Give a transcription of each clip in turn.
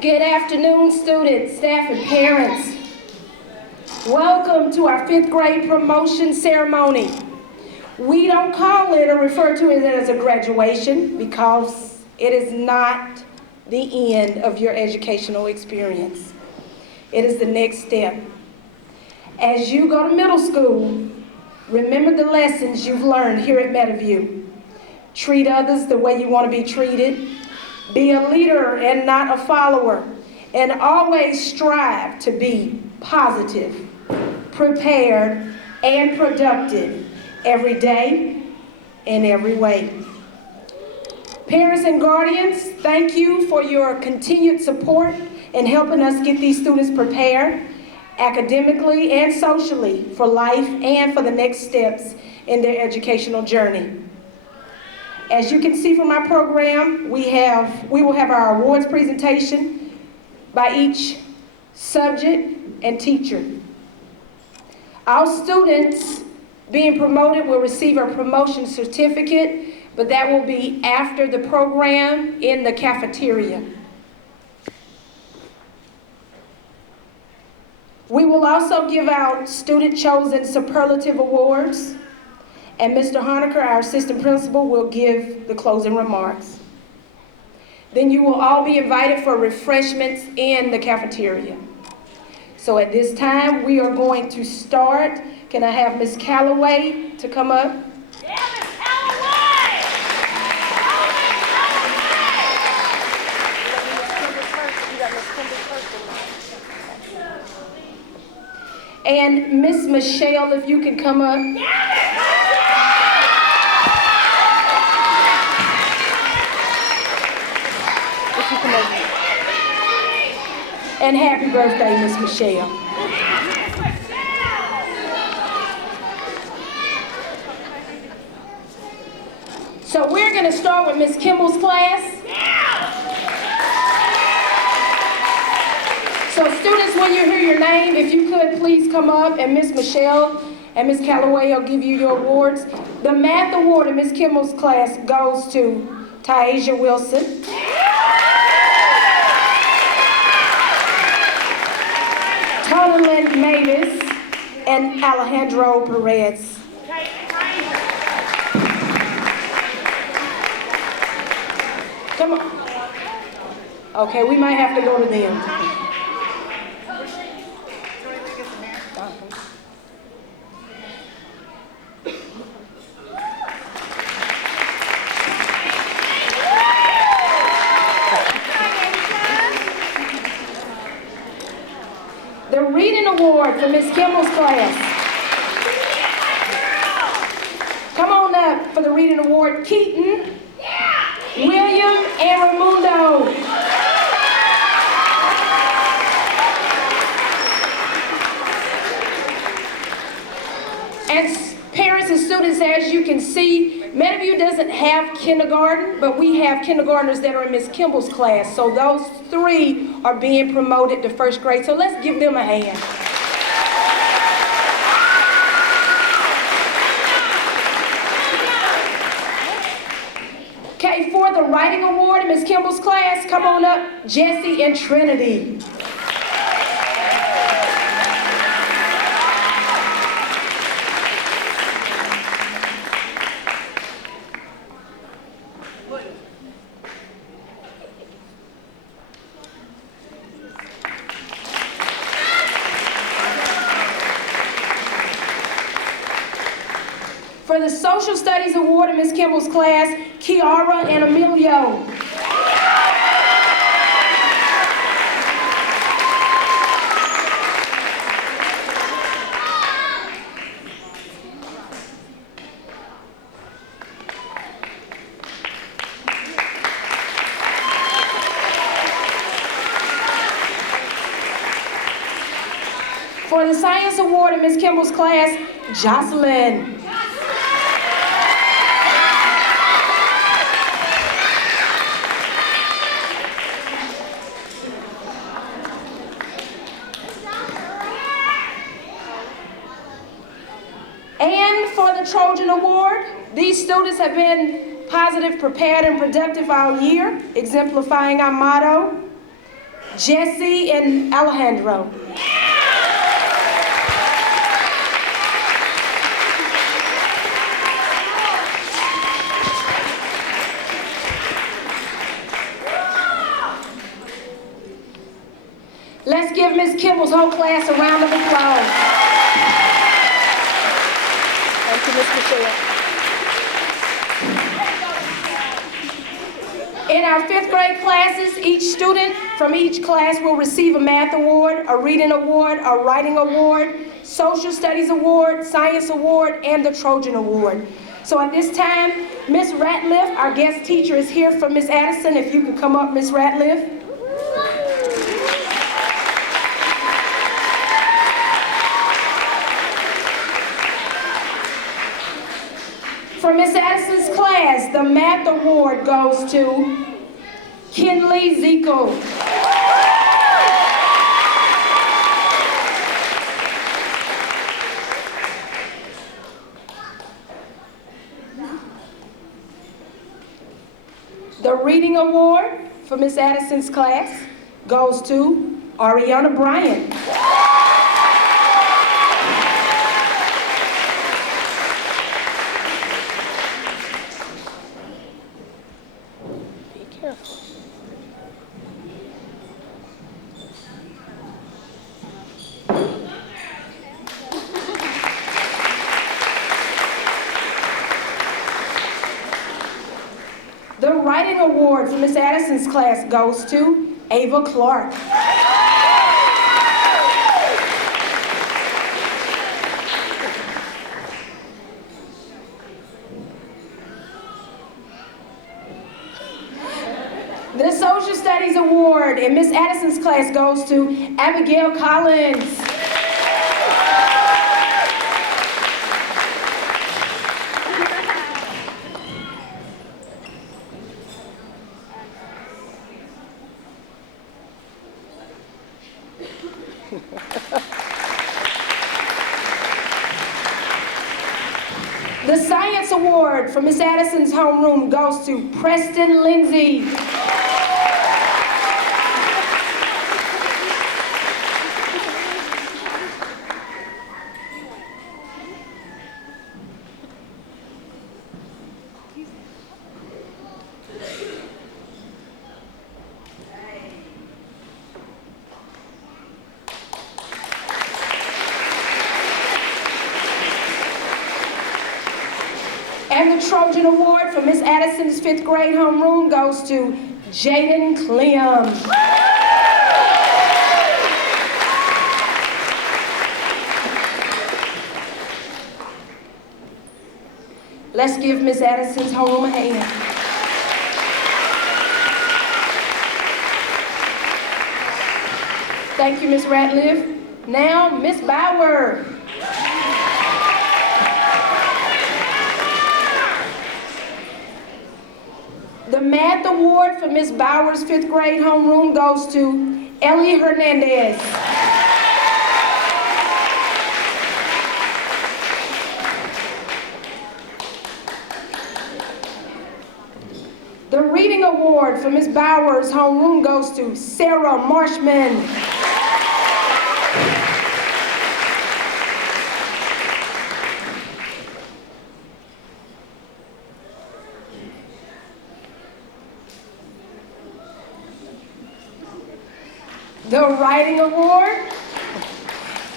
Good afternoon, students, staff, and parents. Welcome to our 5th grade promotion ceremony. We don't call it or refer to it as a graduation because it is not the end of your educational experience. It is the next step. As you go to middle school, remember the lessons you've learned here at Meadow. Treat others the way you want to be treated. Be a leader and not a follower. And always strive to be positive, prepared, and productive every day in every way. Parents and guardians, thank you for your continued support in helping us get these students prepared academically and socially for life and for the next steps in their educational journey. As you can see from our program, we will have our awards presentation by each subject and teacher. Our students being promoted will receive a promotion certificate, but that will be after the program in the cafeteria. We will also give out student-chosen superlative awards, and Mr. Honecker, our assistant principal, will give the closing remarks. Then you will all be invited for refreshments in the cafeteria. So at this time, we are going to start. Can I have Ms. Calloway to come up? Yeah, Ms. Calloway! And Miss Michelle, if you can come up. And happy birthday, Miss Michelle. So we're going to start with Miss Kimball's class. So students, when you hear your name, if you could please come up, and Miss Michelle and Miss Calloway will give you your awards. The math award in Miss Kimball's class goes to Taisha Wilson. Tonalyn Mavis and Alejandro Perez. Come on. Okay, we might have to go to them. The reading award for Miss Kimball's class. Come on up for the reading award, Keaton, William, and Raimundo. And parents and students, as you can see, Meadow doesn't have kindergarten, but we have kindergartners that are in Miss Kimball's class. So those 3 are being promoted to 1st grade. So let's give them a hand. Okay, for the writing award in Miss Kimball's class, come on up, Jesse and Trinity. For the Social Studies Award in Miss Kimball's class, Kiara and Emilio. For the Science Award in Miss Kimball's class, Jocelyn. And for the Trojan Award, these students have been positive, prepared, and productive all year, exemplifying our motto, Jesse and Alejandro. Let's give Ms. Kimball's whole class a round of applause. Thank you, Ms. Michelle. In our 5th grade classes, each student from each class will receive a math award, a reading award, a writing award, social studies award, science award, and the Trojan Award. So at this time, Ms. Ratliff, our guest teacher, is here for Ms. Addison. If you could come up, Ms. Ratliff. For Ms. Addison's class, the math award goes to Kinley Zico. The reading award for Ms. Addison's class goes to Ariana Bryant. The writing award for Ms. Addison's class goes to Ava Clark. The social studies award in Ms. Addison's class goes to Abigail Collins. The science award for Ms. Addison's homeroom goes to Preston Lindsay. And the Trojan Award for Ms. Addison's 5th grade homeroom goes to Jaden Clem. Let's give Ms. Addison's homeroom a hand. Thank you, Ms. Ratliff. Now, Ms. Bauer. The math award for Ms. Bauer's 5th grade homeroom goes to Ellie Hernandez. The reading award for Ms. Bauer's homeroom goes to Sarah Marshman. The writing award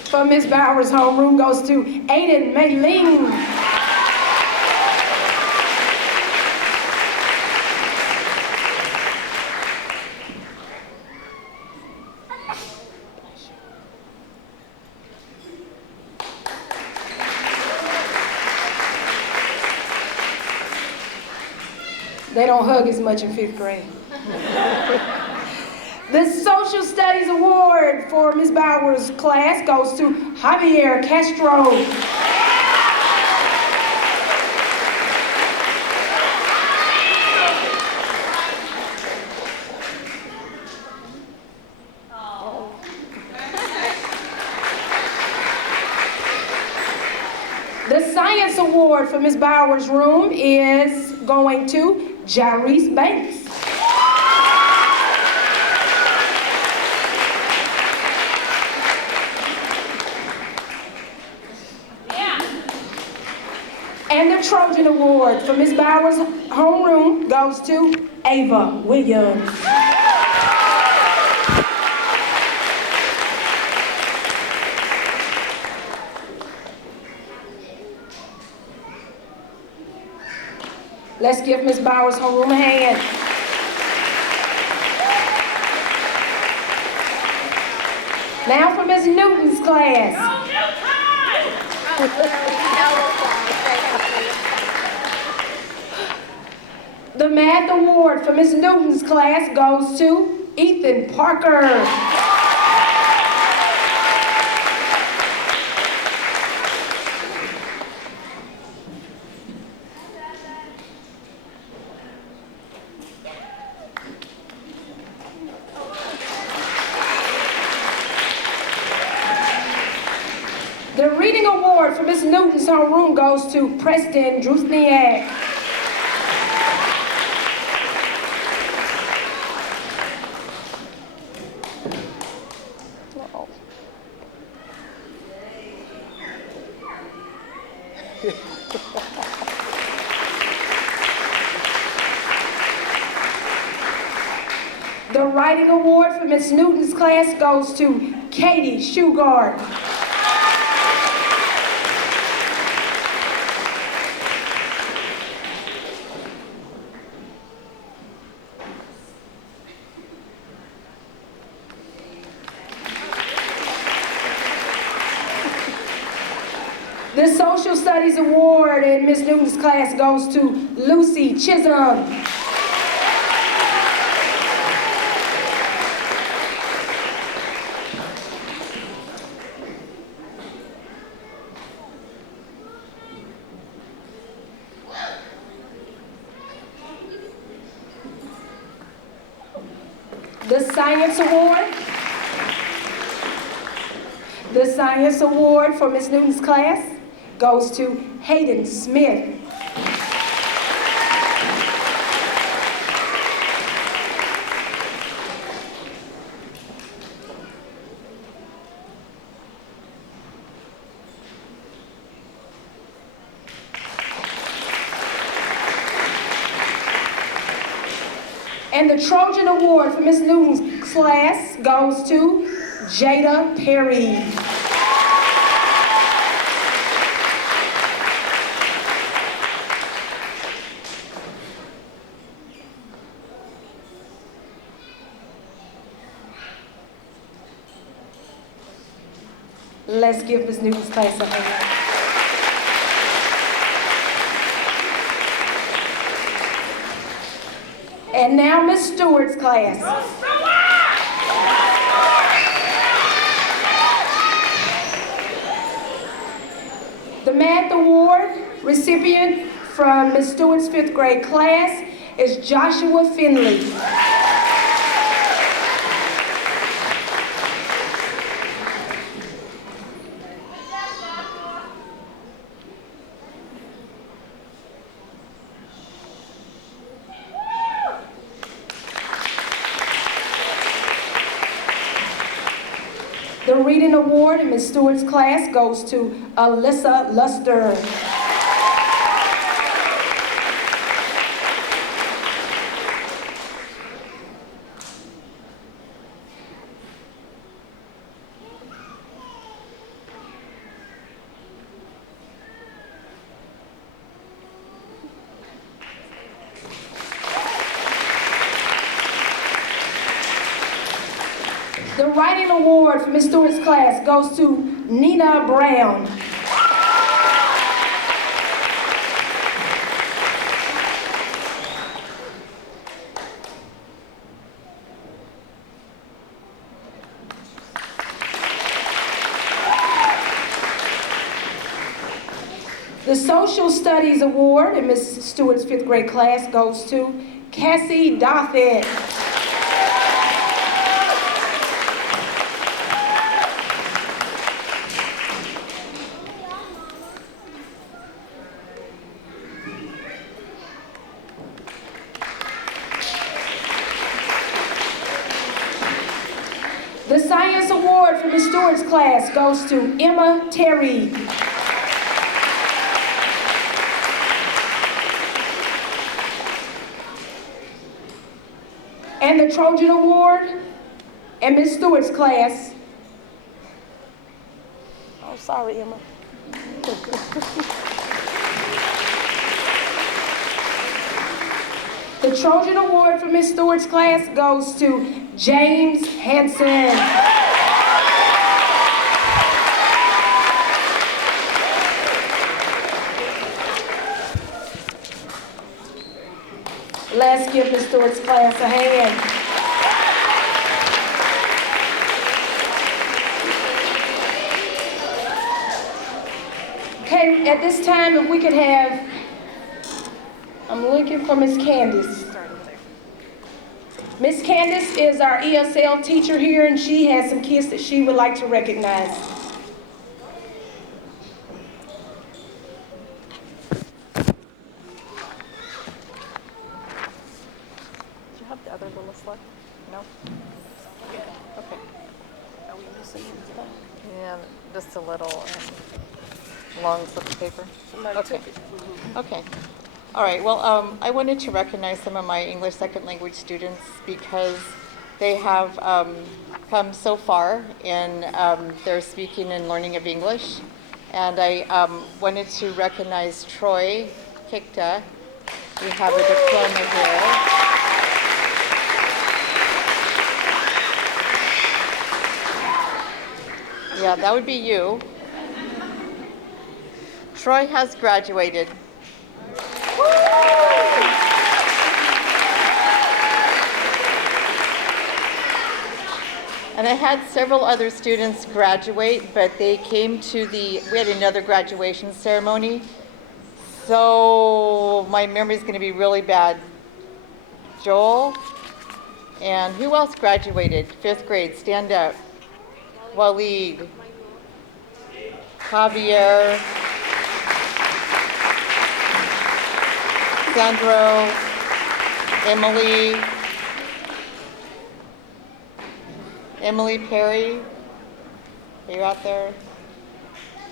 for Ms. Bauer's homeroom goes to Aiden Mei Ling. They don't hug as much in 5th grade. The Social Studies Award for Ms. Bauer's class goes to Javier Castro. The Science Award for Ms. Bauer's room is going to Jarice Banks. the Trojan Award for Miss Bowers' homeroom goes to Ava Williams. Let's give Miss Bowers' homeroom a hand. Now for Miss Newton's class. The Math Award for Miss Newton's class goes to Ethan Parker. The Reading Award for Miss Newton's homeroom goes to Preston Drusniak. The Writing Award for Miss Newton's class goes to Katie Shugart. The Social Studies Award in Miss Newton's class goes to Lucy Chisholm. The Science Award for Miss Newton's class goes to Hayden Smith. And the Trojan Award for Miss Newton's class goes to Jada Perry. Let's give Miss Newton's class a hand. And now Miss Stewart's class. The Math Award recipient from Miss Stewart's 5th grade class is Joshua Finley. The Reading Award in Ms. Stewart's class goes to Alyssa Luster. The Writing Award for Ms. Stewart's class goes to Nina Brown. The Social Studies Award in Ms. Stewart's 5th grade class goes to Cassie Dothett. The Science Award for Ms. Stewart's class goes to Emma Terry. and the Trojan Award in Miss Stewart's class. Oh, sorry, Emma. The Trojan Award for Miss Stewart's class goes to James Hansen. Let's give Miss Stewart's class a hand. Okay, at this time, if we could have, I'm looking for Miss Candace. Miss Candace is our ESL teacher here, and she has some kids that she would like to recognize. The other little slug? No? Okay. Are we missing anything? Yeah, just a little long slip of paper. Okay. Okay. All right. Well, I wanted to recognize some of my English second language students because they have come so far in their speaking and learning of English. And I wanted to recognize Troy Kikta. We have a diploma here. Yeah, that would be you. Troy has graduated. And I had several other students graduate, but they came to we had another graduation ceremony. So my memory is going to be really bad. Joel, and who else graduated? 5th grade, stand up. Waleed, Javier, Sandro, Emily Perry. Are you out there?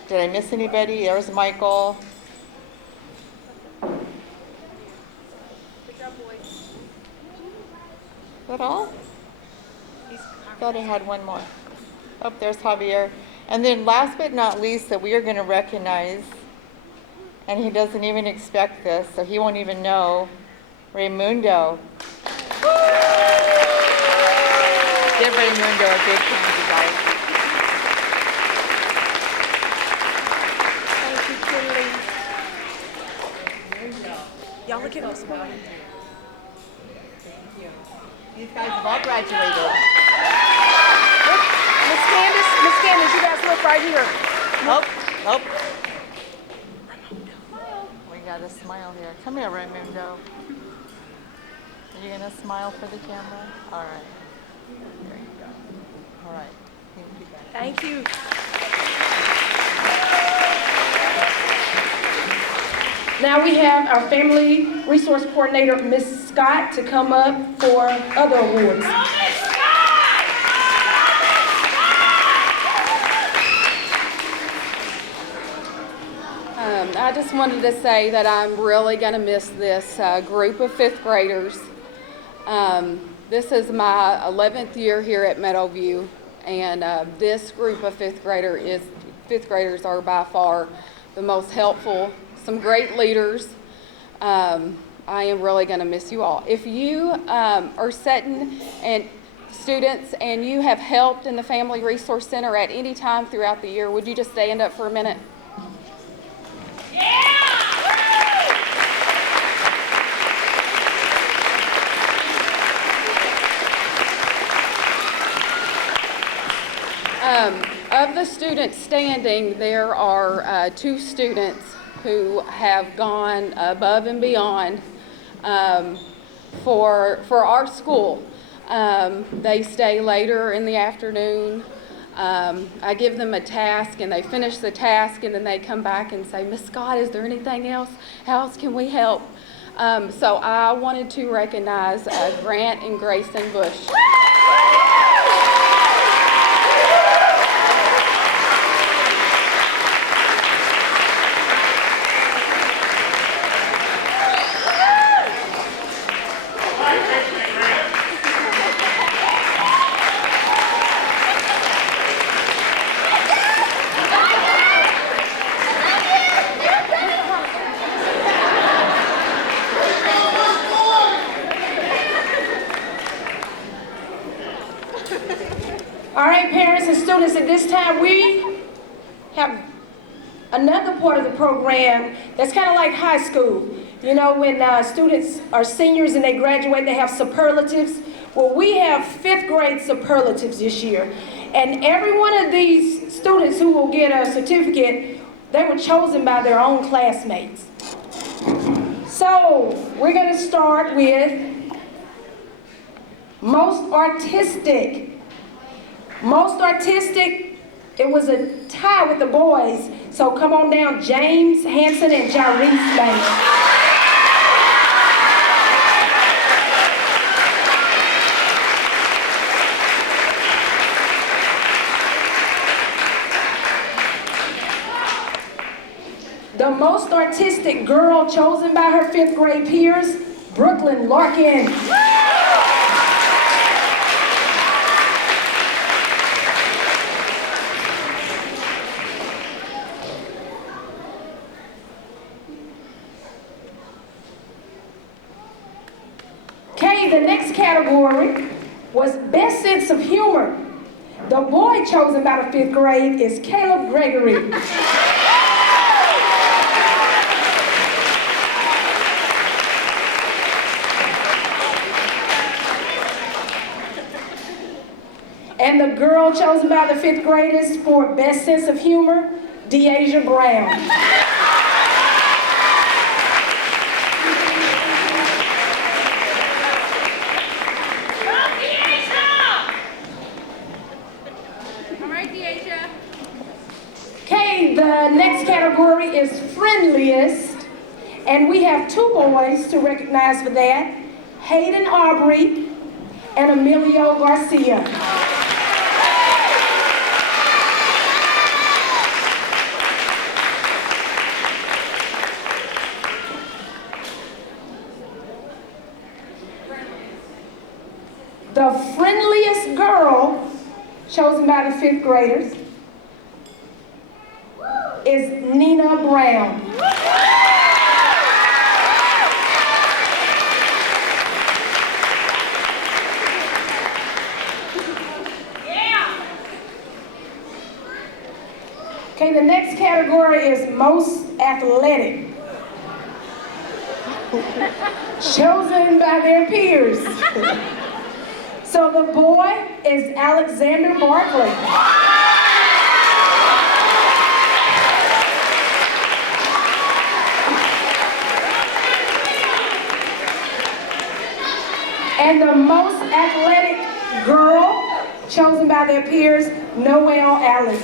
Did I miss anybody? There's Michael. Is that all? Thought I had one more. Oh, there's Javier. And then last but not least that we are going to recognize, and he doesn't even expect this, so he won't even know, Raymundo. Give Raymundo a big hand, you guys. Thank you, Kimberly. Y'all look at us. These guys have all graduated. Miss Candace, you guys look right here. Oh. We got a smile here. Come here, Raymundo. Are you gonna smile for the camera? All right. There you go. All right. Thank you, guys. Thank you. Now we have our Family Resource Coordinator, Miss Scott, to come up for other awards. I just wanted to say that I'm really going to miss this group of 5th graders. This is my 11th year here at Meadowview, and this group of 5th graders are by far the most helpful, some great leaders. I am really going to miss you all. If you are sitting and students and you have helped in the Family Resource Center at any time throughout the year, would you just stand up for a minute? Of the students standing, there are 2 students who have gone above and beyond for our school. They stay later in the afternoon. I give them a task and they finish the task and then they come back and say, Miss Scott, is there anything else? How else can we help? So I wanted to recognize Grant and Grayson Bush. students, at this time we have another part of the program that's kind of like high school. You know, when students are seniors and they graduate, they have superlatives. Well, we have 5th grade superlatives this year. And every one of these students who will get a certificate, they were chosen by their own classmates. So, we're going to start with most artistic. Most artistic, it was a tie with the boys. So come on down, James Hanson and Jarice Banks. The most artistic girl chosen by her 5th grade peers, Brooklyn Larkin. Okay, the next category was best sense of humor. The boy chosen by the 5th grade is Caleb Gregory. And the girl chosen by the 5th graders for best sense of humor, Deasia Brown. All right, Deasia. Okay, the next category is friendliest. And we have 2 boys to recognize for that, Hayden Aubrey and Emilio Garcia. The friendliest girl chosen by the 5th graders is Nina Brown. Okay, the next category is most athletic. Chosen by their peers. So the boy is Alexander Barkley. And the most athletic girl, chosen by their peers, Noelle Allen.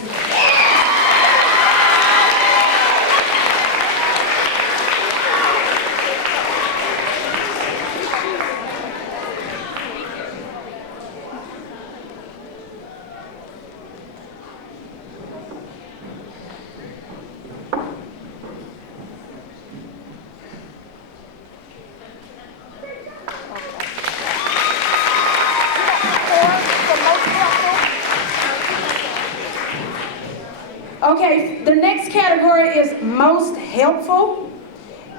Okay, the next category is most helpful.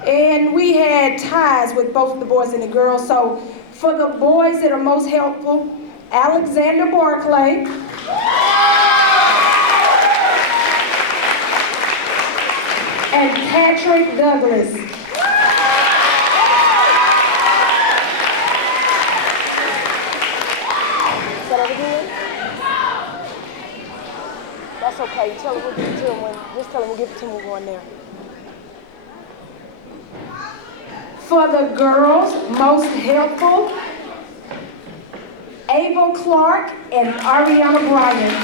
And we had ties with both the boys and the girls. So for the boys that are most helpful, Alexander Barclay. And Patrick Douglas. That's okay. Tell him we'll give it to him just tell him we'll give it to him when we're going there. For the girls, most helpful, Ava Clark and Ariana Bryan.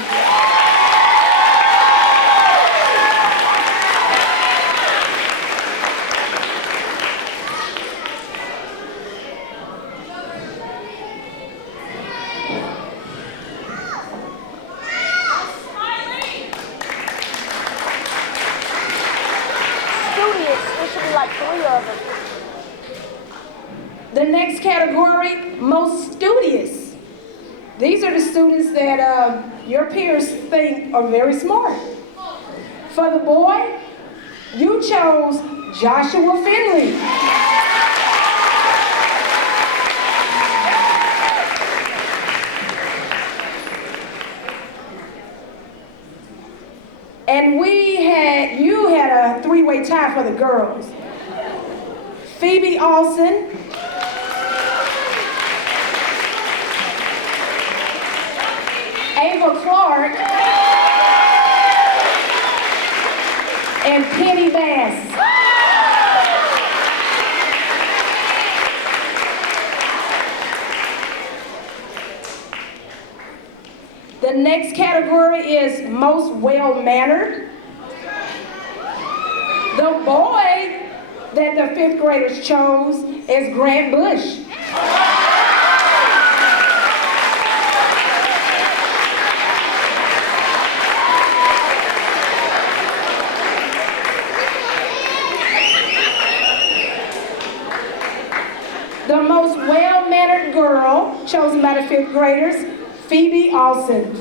Studious, there should be like 3 of them. The next category, most studious. These are the students that your peers think are very smart. For the boy, you chose Joshua Finley. And you had a three-way tie for the girls. Phoebe Alston, Ava Clark, and Penny Bass. The next category is most well-mannered. The boy that the fifth graders chose is Grant Bush. The most well-mannered girl chosen by the fifth graders, Phoebe Alston.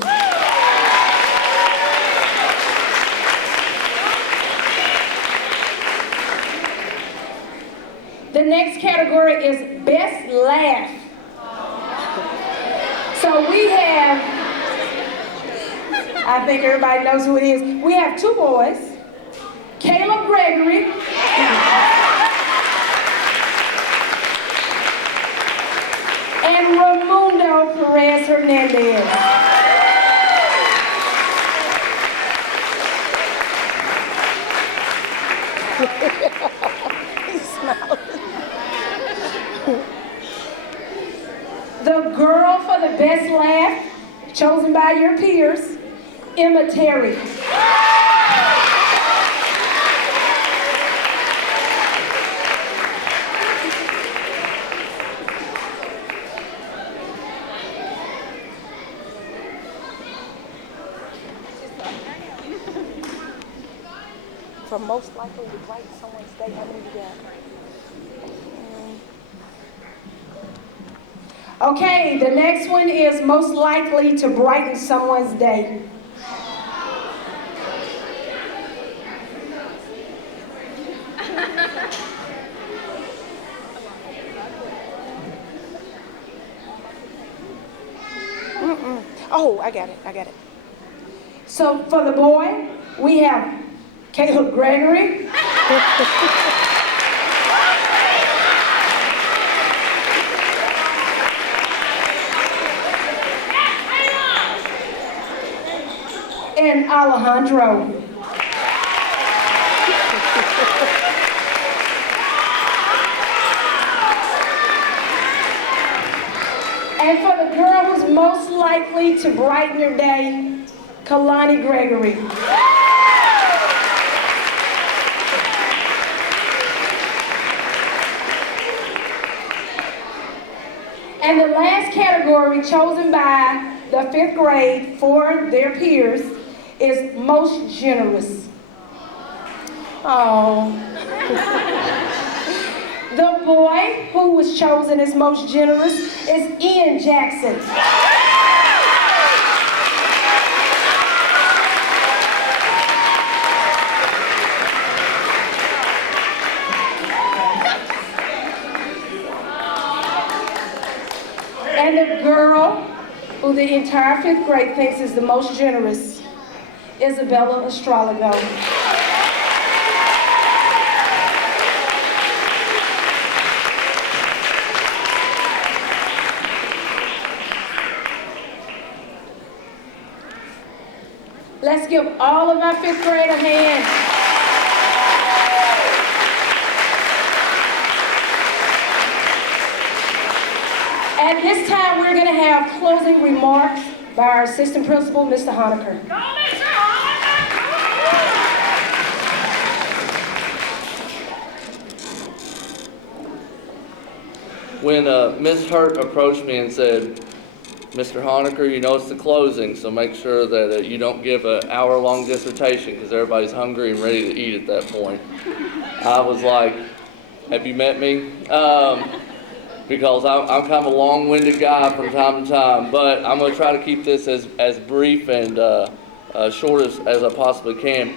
The next category is best laugh. So we have, I think everybody knows who it is. We have two boys, Caleb Gregory and Raimundo Perez Hernandez. The girl for the best laugh, chosen by your peers, Emma Terry. For most likely to brighten someone's day, how many you got? Okay, the next one is most likely to brighten someone's day. Oh, I got it. So for the boy, we have Caleb Gregory. And Alejandro. And for the girl who's most likely to brighten your day, Kalani Gregory. And the last category chosen by the fifth grade for their peers is most generous. Oh. The boy who was chosen as most generous is Ian Jackson. And the girl who the entire fifth grade thinks is the most generous, Isabella Astrologo. Let's give all of our fifth grade a hand. At this time, we're going to have closing remarks by our assistant principal, Mr. Honaker. When Ms. Hurt approached me and said, Mr. Honaker, you know it's the closing, so make sure that you don't give an hour-long dissertation because everybody's hungry and ready to eat at that point. I was like, have you met me? Because I'm kind of a long-winded guy from time to time, but I'm going to try to keep this as brief and short as I possibly can.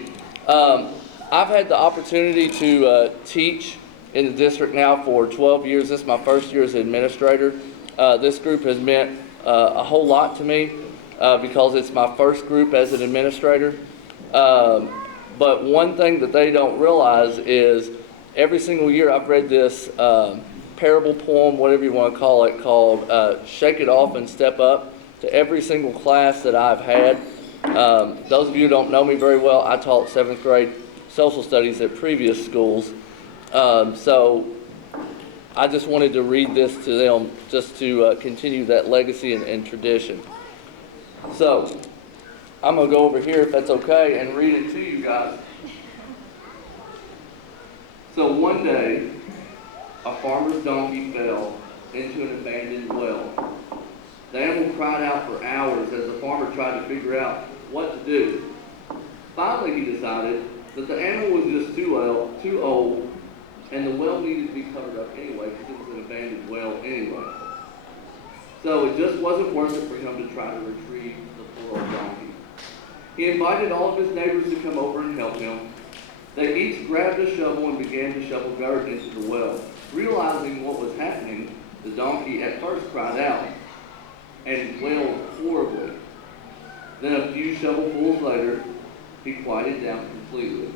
I've had the opportunity to teach in the district now for 12 years. This is my first year as administrator. This group has meant a whole lot to me because it's my first group as an administrator. But one thing that they don't realize is every single year I've read this parable poem, whatever you want to call it, called Shake It Off and Step Up, to every single class that I've had. Those of you who don't know me very well, I taught 7th grade social studies at previous schools. So I just wanted to read this to them just to continue that legacy and tradition. So I'm going to go over here, if that's okay, and read it to you guys. So one day, a farmer's donkey fell into an abandoned well. The animal cried out for hours as the farmer tried to figure out what to do. Finally, he decided that the animal was just too old, and the well needed to be covered up anyway because it was an abandoned well anyway. So it just wasn't worth it for him to try to retrieve the poor old donkey. He invited all of his neighbors to come over and help him. They each grabbed a shovel and began to shovel dirt into the well. Realizing what was happening, the donkey at first cried out and wailed horribly. Then a few shovelfuls later, he quieted down completely.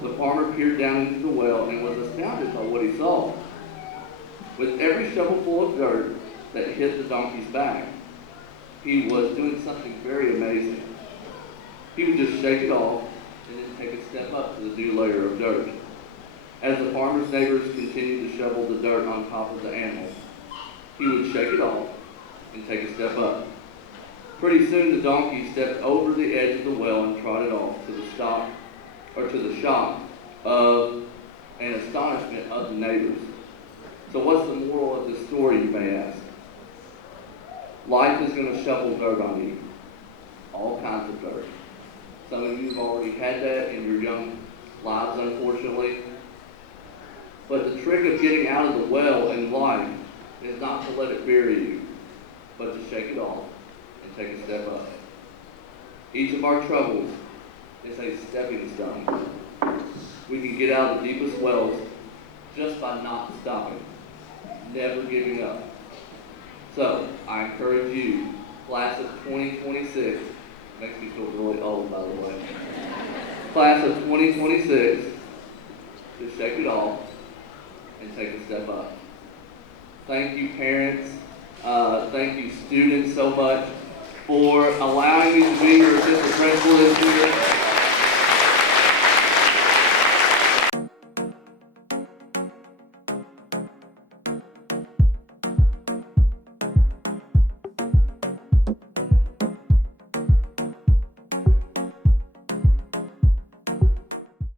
The farmer peered down into the well and was astounded by what he saw. With every shovelful of dirt that hit the donkey's back, he was doing something very amazing. He would just shake it off and then take a step up to the new layer of dirt. As the farmer's neighbors continued to shovel the dirt on top of the animal, he would shake it off and take a step up. Pretty soon the donkey stepped over the edge of the well and trotted off to the shock of and astonishment of the neighbors. So what's the moral of this story, you may ask? Life is going to shovel dirt on you. All kinds of dirt. Some of you have already had that in your young lives, unfortunately. But the trick of getting out of the well in life is not to let it bury you, but to shake it off and take a step up. Each of our troubles is a stepping stone. We can get out of the deepest wells just by not stopping, never giving up. So, I encourage you, class of 2026, makes me feel really old, by the way. Class of 2026, to shake it off and take a step up. Thank you, parents. Thank you, students, so much for allowing me to be your assistant principal this year.